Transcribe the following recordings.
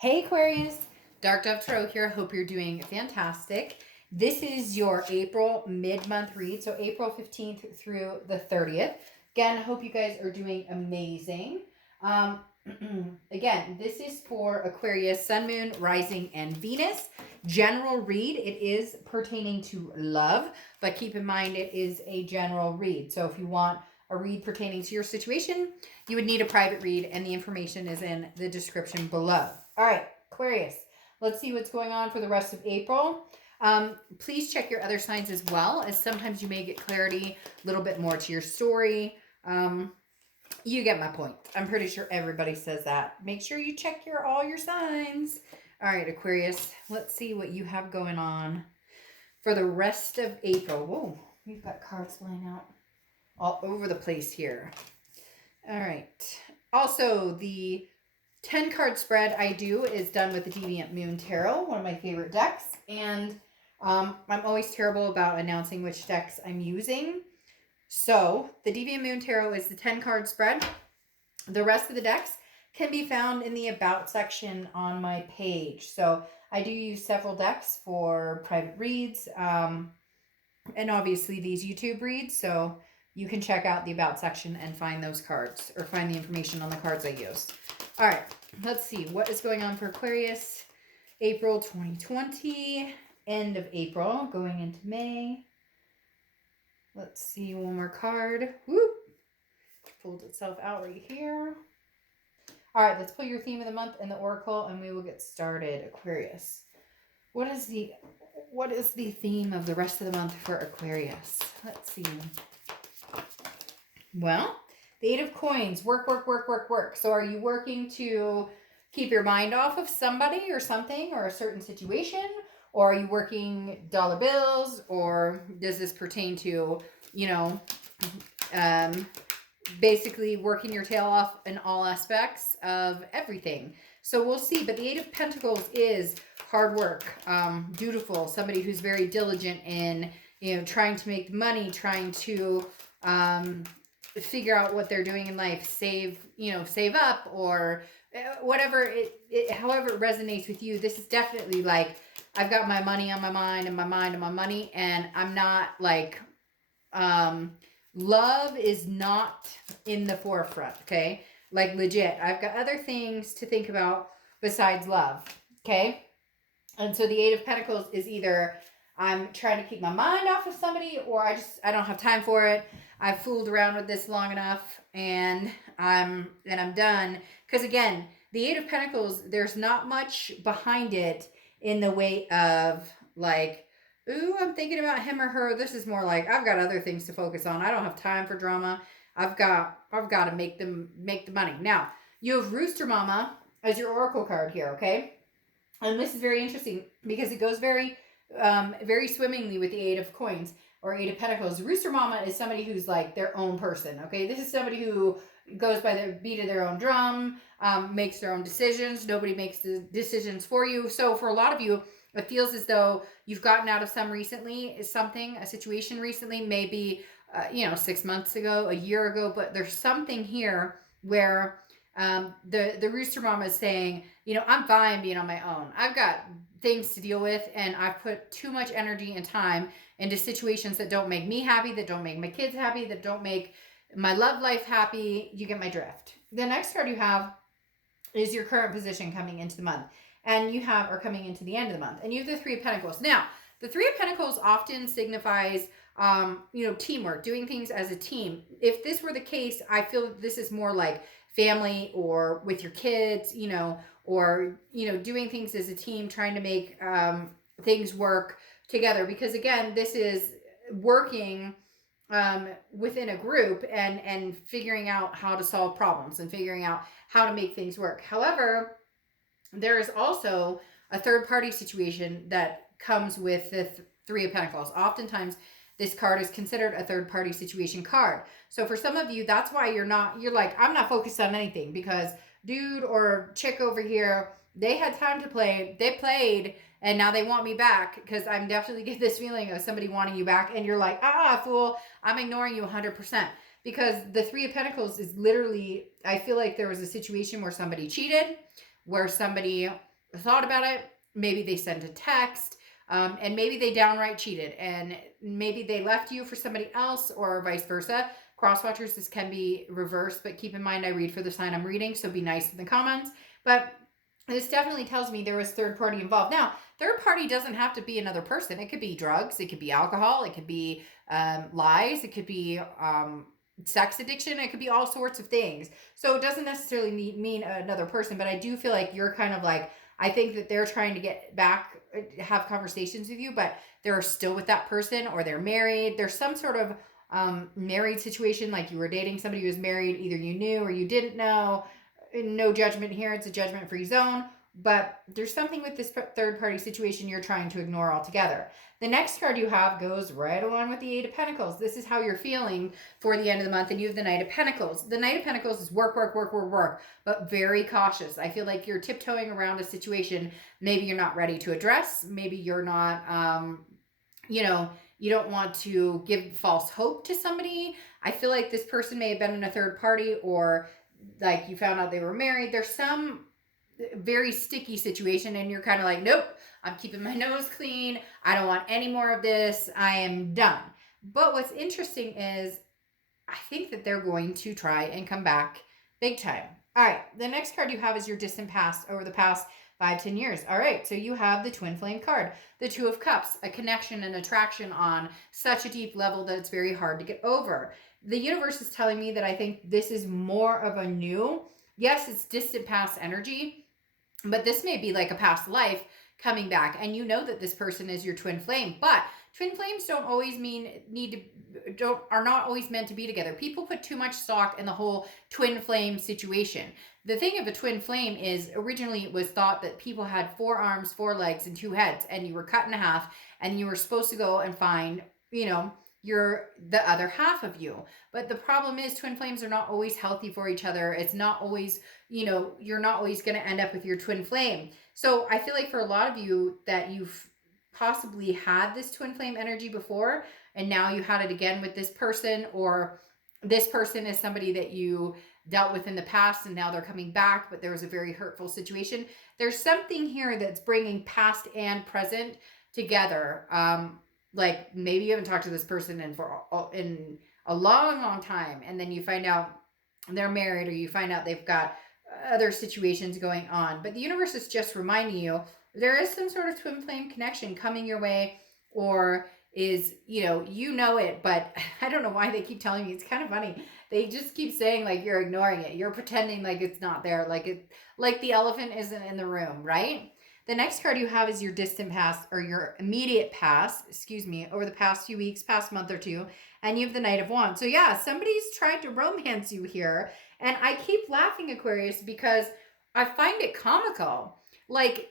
Hey Aquarius, Dark Dove Tarot here. Hope you're doing fantastic. This is your April mid-month read, so April 15th through the 30th. Again, hope you guys are doing amazing. Again, this is for Aquarius, Sun, Moon, Rising, and Venus. General read. It is pertaining to love, but keep in mind it is a general read. So if you want a read pertaining to your situation, you would need a private read, and the information is in the description below. All right, Aquarius, let's see what's going on for the rest of April. Please check your other signs as well, as sometimes you may get clarity a little bit more to your story. You get my point. I'm pretty sure everybody says that. Make sure you check all your signs. All right, Aquarius, let's see what you have going on for the rest of April. Whoa, we've got cards flying out all over the place here. All right. Also, the 10 card spread I do is done with the Deviant Moon Tarot, one of my favorite decks. And I'm always terrible about announcing which decks I'm using. So the Deviant Moon Tarot is the 10 card spread. The rest of the decks can be found in the About section on my page. So I do use several decks for private reads and obviously these YouTube reads. So you can check out the About section and find those cards or find the information on the cards I use. All right, let's see what is going on for Aquarius. April 2020, end of April, going into May. Let's see, one more card. Whoop! Pulled itself out right here. All right, let's pull your theme of the month and the oracle, and we will get started. Aquarius, what is the theme of the rest of the month for Aquarius? Let's see. Well, the 8 of Coins, work, work, work, work, work. So are you working to keep your mind off of somebody or something or a certain situation? Or are you working dollar bills? Or does this pertain to, basically working your tail off in all aspects of everything? So we'll see. But the 8 of Pentacles is hard work, dutiful, somebody who's very diligent in, trying to make money, trying to figure out what they're doing in life, save up, or whatever however it resonates with you. This is definitely like, I've got my money on my mind and my mind on my money, and I'm not like, love is not in the forefront, okay? Like legit, I've got other things to think about besides love, okay? And so the 8 of Pentacles is either I'm trying to keep my mind off of somebody, or I don't have time for it. I've fooled around with this long enough, and I'm done. Because again, the 8 of Pentacles, there's not much behind it in the way of like, ooh, I'm thinking about him or her. This is more like, I've got other things to focus on. I don't have time for drama. I've got to make the money. Now, you have Rooster Mama as your oracle card here, okay? And this is very interesting because it goes very swimmingly with the 8 of Coins or 8 of Pentacles. Rooster Mama is somebody who's like their own person, okay? This is somebody who goes by the beat of their own drum, makes their own decisions. Nobody makes the decisions for you. So for a lot of you, it feels as though you've gotten out of a situation recently, maybe, 6 months ago, a year ago, but there's something here where the Rooster Mama is saying, I'm fine being on my own. I've got things to deal with, and I've put too much energy and time into situations that don't make me happy, that don't make my kids happy, that don't make my love life happy. You get my drift. The next card you have is your current position coming into the month, and or coming into the end of the month, and you have the 3 of Pentacles. Now, the 3 of Pentacles often signifies, teamwork, doing things as a team. If this were the case, I feel that this is more like family or with your kids, or, doing things as a team, trying to make things work together. Because again, this is working within a group and figuring out how to solve problems and figuring out how to make things work. However, there is also a third party situation that comes with the 3 of Pentacles. Oftentimes, this card is considered a third party situation card. So for some of you, that's why you're like, I'm not focused on anything, because dude or chick over here, they had time to play, they played, and now they want me back, because I'm definitely get this feeling of somebody wanting you back, and you're like, fool, I'm ignoring you 100%. Because the 3 of Pentacles is literally, I feel like there was a situation where somebody cheated, where somebody thought about it. Maybe they sent a text. And maybe they downright cheated, and maybe they left you for somebody else, or vice versa. Cross watchers, this can be reversed, but keep in mind I read for the sign I'm reading, so be nice in the comments. But this definitely tells me there was third party involved. Now, third party doesn't have to be another person. It could be drugs, it could be alcohol, it could be lies, it could be sex addiction, it could be all sorts of things. So it doesn't necessarily mean another person, but I do feel like you're kind of like, I think that they're trying to get back, have conversations with you, but they're still with that person, or they're married. There's some sort of married situation, like you were dating somebody who was married, either you knew or you didn't know. No judgment here, it's a judgment free zone, but there's something with this third party situation you're trying to ignore altogether. The next card you have goes right along with the Eight of Pentacles. This is how you're feeling for the end of the month, and you have the Knight of Pentacles. The Knight of Pentacles is work, work, work, work, work, but very cautious. I feel like you're tiptoeing around a situation maybe you're not ready to address. Maybe you're not, you don't want to give false hope to somebody. I feel like this person may have been in a third party, or like you found out they were married. There's some very sticky situation, and you're kind of like, nope, I'm keeping my nose clean. I don't want any more of this. I am done. But what's interesting is I think that they're going to try and come back big time. All right, the next card you have is your distant past, over the past 5-10 years. All right, so you have the Twin Flame card, the Two of Cups, a connection and attraction on such a deep level that it's very hard to get over. The universe is telling me that I think this is more of a new, yes, it's distant past energy, but this may be like a past life coming back, and you know that this person is your twin flame. But twin flames don't always are not always meant to be together. People put too much stock in the whole twin flame situation. The thing of a twin flame is, originally it was thought that people had 4 arms, 4 legs, and 2 heads, and you were cut in half, and you were supposed to go and find, you're the other half of you. But the problem is, twin flames are not always healthy for each other. It's not always, you're not always going to end up with your twin flame. So I feel like for a lot of you that you've possibly had this twin flame energy before, and now you had it again with this person, or this person is somebody that you dealt with in the past and now they're coming back, but there was a very hurtful situation. There's something here that's bringing past and present together. Like maybe you haven't talked to this person in a long, long time, and then you find out they're married, or you find out they've got other situations going on. But the universe is just reminding you there is some sort of twin flame connection coming your way, or is, it, but I don't know why they keep telling me. It's kind of funny. They just keep saying like you're ignoring it. You're pretending like it's not there, like the elephant isn't in the room, right? The next card you have is your distant past, or your immediate past, over the past few weeks, past month or two, and you have the Knight of Wands. So yeah, somebody's tried to romance you here, and I keep laughing, Aquarius, because I find it comical. Like,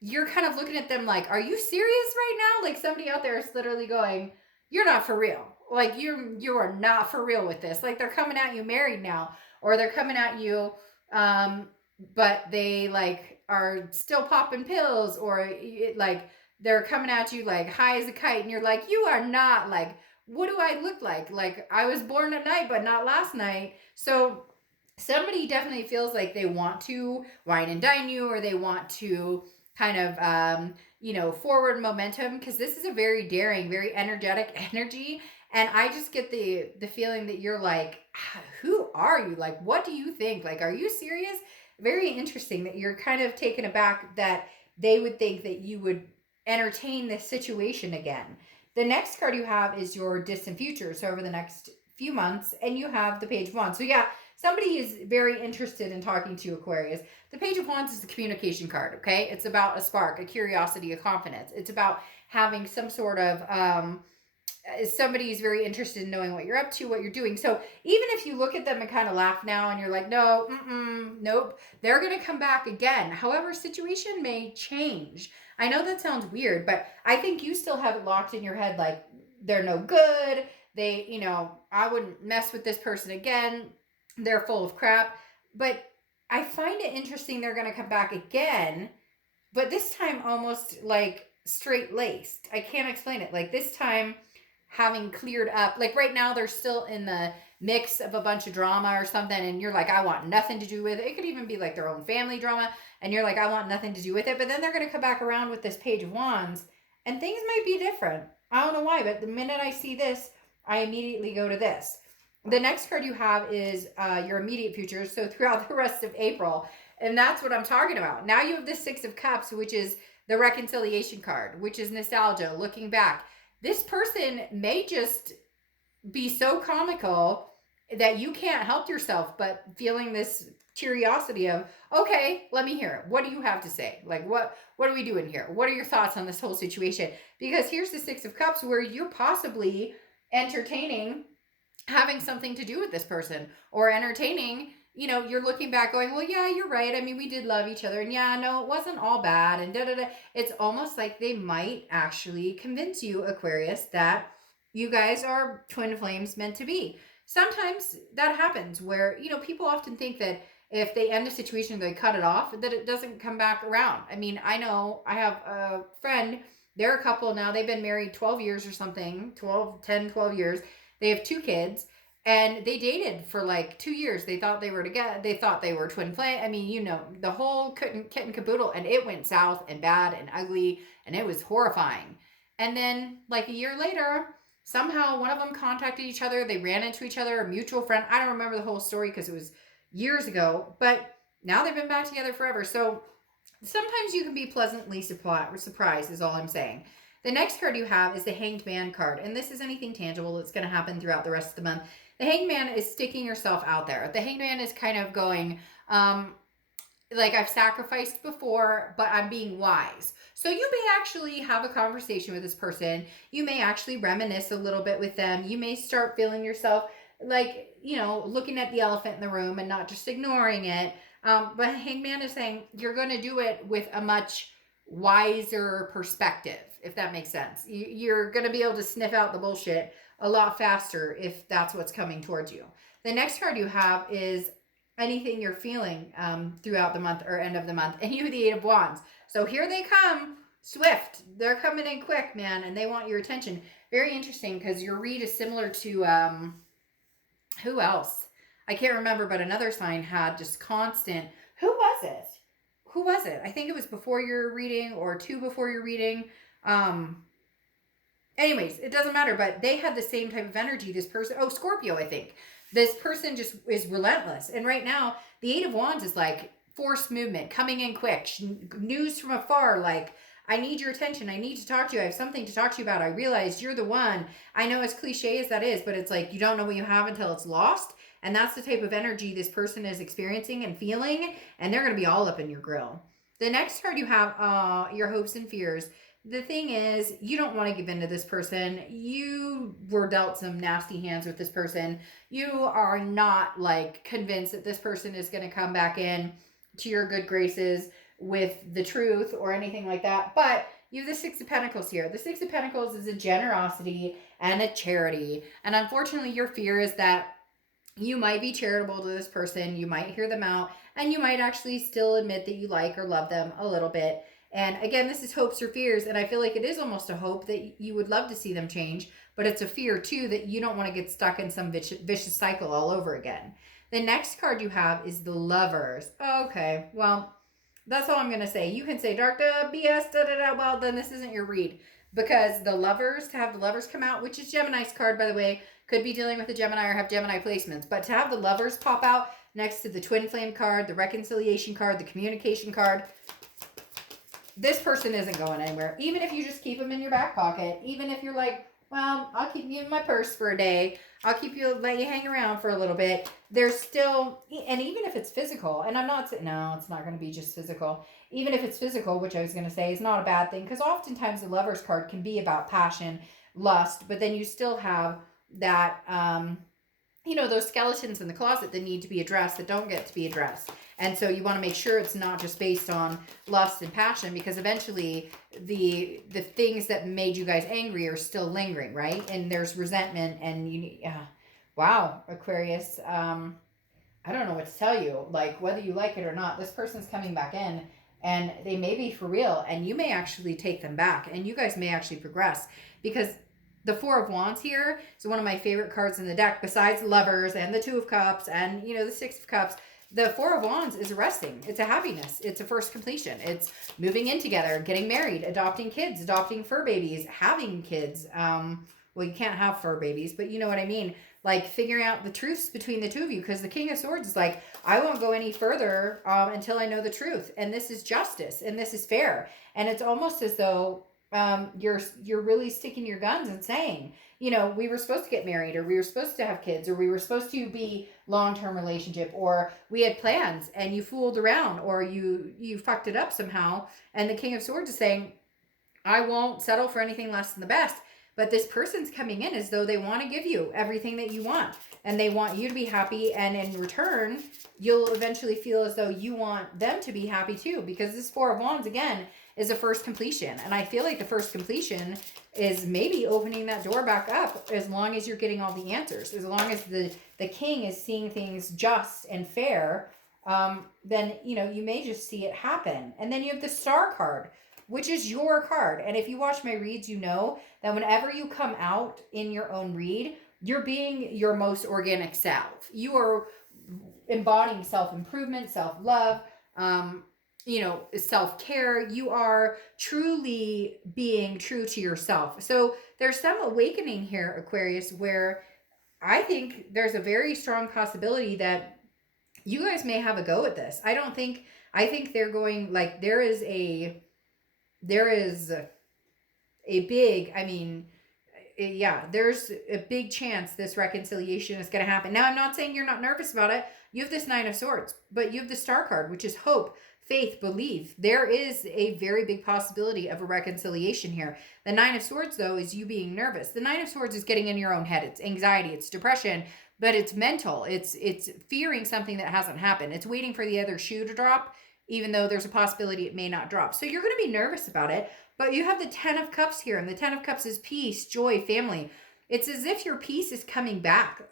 you're kind of looking at them like, are you serious right now? Like, somebody out there is literally going, you're not for real. Like, you are not for real with this. Like, they're coming at you married now, or they're coming at you, but they like are still popping pills, or like they're coming at you like high as a kite, and you're like, you are not. Like, what do I look like? Like, I was born at night, but not last night. So somebody definitely feels like they want to wine and dine you, or they want to kind of, forward momentum, because this is a very daring, very energetic energy. And I just get the feeling that you're like, who are you? Like, what do you think? Like, are you serious? Very interesting that you're kind of taken aback that they would think that you would entertain this situation again. The next card you have is your distant future, so over the next few months, and you have the Page of Wands. So yeah, somebody is very interested in talking to you, Aquarius. The Page of Wands is the communication card, okay? It's about a spark, a curiosity, a confidence. It's about having some sort of, somebody is very interested in knowing what you're up to, what you're doing. So even if you look at them and kind of laugh now, and you're like, no, nope, they're going to come back again. However, situation may change. I know that sounds weird, but I think you still have it locked in your head, like, they're no good. They, I wouldn't mess with this person again. They're full of crap. But I find it interesting they're going to come back again, but this time almost like straight-laced. I can't explain it. Like, this time having cleared up. Like right now, they're still in the mix of a bunch of drama or something, and you're like, I want nothing to do with it. It could even be like their own family drama, and you're like, I want nothing to do with it. But then they're going to come back around with this Page of Wands, and things might be different. I don't know why, but the minute I see this, I immediately go to this. The next card you have is your immediate future, so throughout the rest of April. And that's what I'm talking about. Now you have the Six of Cups, which is the reconciliation card, which is nostalgia, looking back. This person may just be so comical that you can't help yourself but feeling this curiosity of, okay, let me hear it. What do you have to say? Like, what are we doing here? What are your thoughts on this whole situation? Because here's the Six of Cups where you're possibly entertaining having something to do with this person, or entertaining, you know, you're looking back going, well, yeah, you're right. I mean, we did love each other, and yeah, no, it wasn't all bad, and da da da. It's almost like they might actually convince you, Aquarius, that you guys are twin flames meant to be. Sometimes that happens where, you know, people often think that if they end a situation, they cut it off, that it doesn't come back around. I mean, I know I have a friend, they're a couple now, they've been married 12 years or something, 12 years. They have 2 kids, and they dated for like 2 years. They thought they were together. They thought they were twin flame. I mean, you know, the whole kit and caboodle, and it went south and bad and ugly, and it was horrifying. And then like a year later, somehow one of them contacted each other. They ran into each other, a mutual friend. I don't remember the whole story because it was years ago, but now they've been back together forever. So sometimes you can be pleasantly surprised is all I'm saying. The next card you have is the Hanged Man card, and this is anything tangible that's going to happen throughout the rest of the month. The Hanged Man is sticking yourself out there. The Hanged Man is kind of going, like, I've sacrificed before, but I'm being wise. So you may actually have a conversation with this person. You may actually reminisce a little bit with them. You may start feeling yourself like, you know, looking at the elephant in the room and not just ignoring it. But Hanged Man is saying you're going to do it with a much wiser perspective, if that makes sense. You're going to be able to sniff out the bullshit a lot faster if that's what's coming towards you. The next card you have is anything you're feeling throughout the month or end of the month, and you have the Eight of Wands. So here they come, swift. They're coming in quick, man, and they want your attention. Very interesting, because your read is similar to who else? I can't remember, but another sign had just constant. Who was it? Who was it? I think it was before your reading or 2 before your reading. Anyways, it doesn't matter, but they had the same type of energy. This person, oh, Scorpio, I think. This person just is relentless. And right now, the Eight of Wands is like forced movement, coming in quick, news from afar, like, I need your attention. I need to talk to you. I have something to talk to you about. I realize you're the one. I know as cliche as that is, but it's like you don't know what you have until it's lost. And that's the type of energy this person is experiencing and feeling, and they're going to be all up in your grill. The next card you have, your hopes and fears. The thing is, you don't want to give in to this person. You were dealt some nasty hands with this person. You are not like convinced that this person is going to come back in to your good graces with the truth or anything like that. But you have the Six of Pentacles here. The Six of Pentacles is a generosity and a charity. And unfortunately, your fear is that you might be charitable to this person. You might hear them out, and you might actually still admit that you like or love them a little bit. And again, this is hopes or fears, and I feel like it is almost a hope that you would love to see them change, but it's a fear too that you don't want to get stuck in some vicious cycle all over again. The next card you have is the Lovers. Okay, well, that's all I'm going to say. You can say dark BS, da da da. Well, then this isn't your read, because the Lovers, to have the Lovers come out, which is Gemini's card, by the way, could be dealing with a Gemini or have Gemini placements, but to have the Lovers pop out next to the Twin Flame card, the Reconciliation card, the Communication card, this person isn't going anywhere. Even if you just keep them in your back pocket, even if you're like, well, I'll keep you in my purse for a day, I'll keep you, let you hang around for a little bit, there's still, and even if it's physical, and I'm not saying, no, it's not going to be just physical. Even if it's physical, which I was going to say is not a bad thing, because oftentimes the Lovers card can be about passion, lust, but then you still have that, you know, those skeletons in the closet that need to be addressed that don't get to be addressed. And so you want to make sure it's not just based on lust and passion, because eventually the things that made you guys angry are still lingering, right? And there's resentment, and wow, Aquarius, I don't know what to tell you. Like, whether you like it or not, this person's coming back in, and they may be for real, and you may actually take them back, and you guys may actually progress, because the Four of Wands here is one of my favorite cards in the deck, besides Lovers and the Two of Cups and, you know, the Six of Cups. The Four of Wands is resting. It's a happiness. It's a first completion. It's moving in together, getting married, adopting kids, adopting fur babies, having kids. Well, you can't have fur babies, but you know what I mean. Like figuring out the truths between the two of you, because the King of Swords is like, I won't go any further until I know the truth, and this is justice, and this is fair, and it's almost as though you're really sticking your guns and saying, you know, we were supposed to get married, or we were supposed to have kids, or we were supposed to be long-term relationship, or we had plans and you fooled around, or you fucked it up somehow. And the King of Swords is saying, I won't settle for anything less than the best. But this person's coming in as though they want to give you everything that you want, and they want you to be happy, and in return you'll eventually feel as though you want them to be happy too, because this Four of Wands again is a first completion, and I feel like the first completion is maybe opening that door back up, as long as you're getting all the answers, as long as the king is seeing things just and fair. Then, you know, you may just see it happen. And then you have the Star card, which is your card. And if you watch my reads, you know that whenever you come out in your own read, you're being your most organic self. You are embodying self-improvement, self-love, you know, self-care. You are truly being true to yourself. So there's some awakening here, Aquarius, where I think there's a very strong possibility that you guys may have a go at this. I think they're going, like, there is a big, I mean, yeah, there's a big chance this reconciliation is going to happen. Now, I'm not saying you're not nervous about it. You have this Nine of Swords, but you have the Star card, which is hope, faith, belief. There is a very big possibility of a reconciliation here. The Nine of Swords, though, is you being nervous. The Nine of Swords is getting in your own head. It's anxiety, it's depression, but it's mental. It's fearing something that hasn't happened. It's waiting for the other shoe to drop, even though there's a possibility it may not drop. So you're going to be nervous about it, but you have the Ten of Cups here, and the Ten of Cups is peace, joy, family. It's as if your peace is coming back.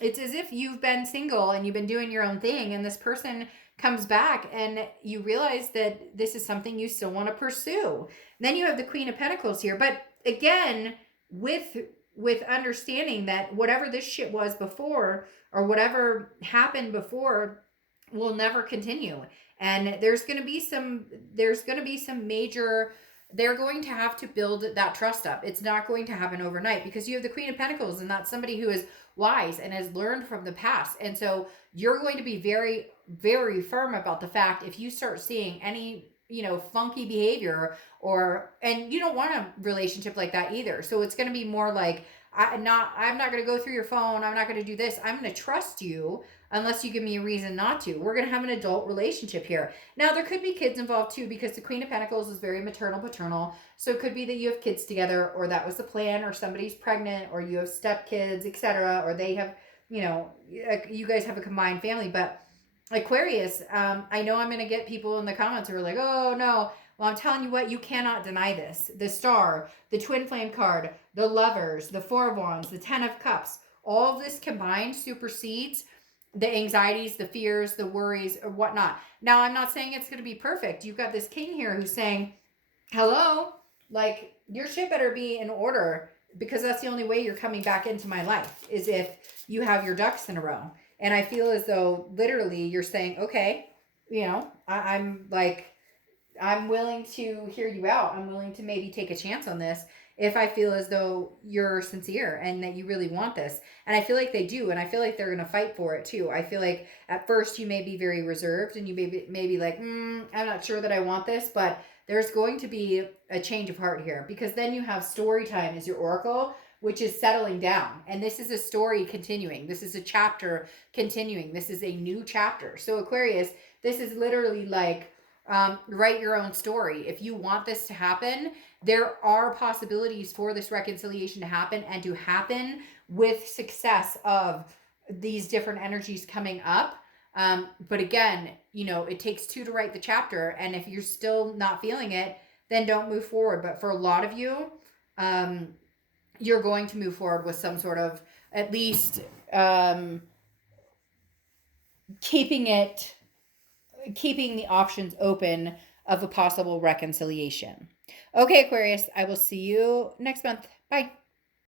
It's as if you've been single and you've been doing your own thing, and this person comes back and you realize that this is something you still want to pursue. Then you have the Queen of Pentacles here, but again, with understanding that whatever this shit was before, or whatever happened before, will never continue. And there's going to be some major, they're going to have to build that trust up. It's not going to happen overnight, because you have the Queen of Pentacles, and that's somebody who is wise and has learned from the past. And so you're going to be very, very firm about the fact, if you start seeing any, you know, funky behavior, and you don't want a relationship like that either. So it's going to be more like, I'm not going to go through your phone. I'm not going to do this. I'm going to trust you unless you give me a reason not to. We're going to have an adult relationship here. Now, there could be kids involved too, because the Queen of Pentacles is very maternal, paternal. So it could be that you have kids together, or that was the plan, or somebody's pregnant, or you have stepkids, etc., or they have, you know, you guys have a combined family. But Aquarius, I know I'm going to get people in the comments who are like, oh no. Well, I'm telling you what, you cannot deny this. The Star, the Twin Flame card, the Lovers, the Four of Wands, the Ten of Cups, all of this combined supersedes the anxieties, the fears, the worries, or whatnot. Now, I'm not saying it's going to be perfect. You've got this king here who's saying, hello, like, your shit better be in order, because that's the only way you're coming back into my life, is if you have your ducks in a row. And I feel as though literally you're saying, okay, you know, I'm willing to hear you out. I'm willing to maybe take a chance on this if I feel as though you're sincere and that you really want this. And I feel like they do. And I feel like they're going to fight for it too. I feel like at first you may be very reserved, and you may be like, I'm not sure that I want this, but there's going to be a change of heart here, because then you have story time as your oracle, which is settling down. And this is a story continuing. This is a chapter continuing. This is a new chapter. So Aquarius, this is literally like, write your own story. If you want this to happen, there are possibilities for this reconciliation to happen, and to happen with success of these different energies coming up. But again, you know, it takes two to write the chapter. And if you're still not feeling it, then don't move forward. But for a lot of you, you're going to move forward with some sort of, at least, keeping the options open of a possible reconciliation. Okay, Aquarius, I will see you next month. Bye.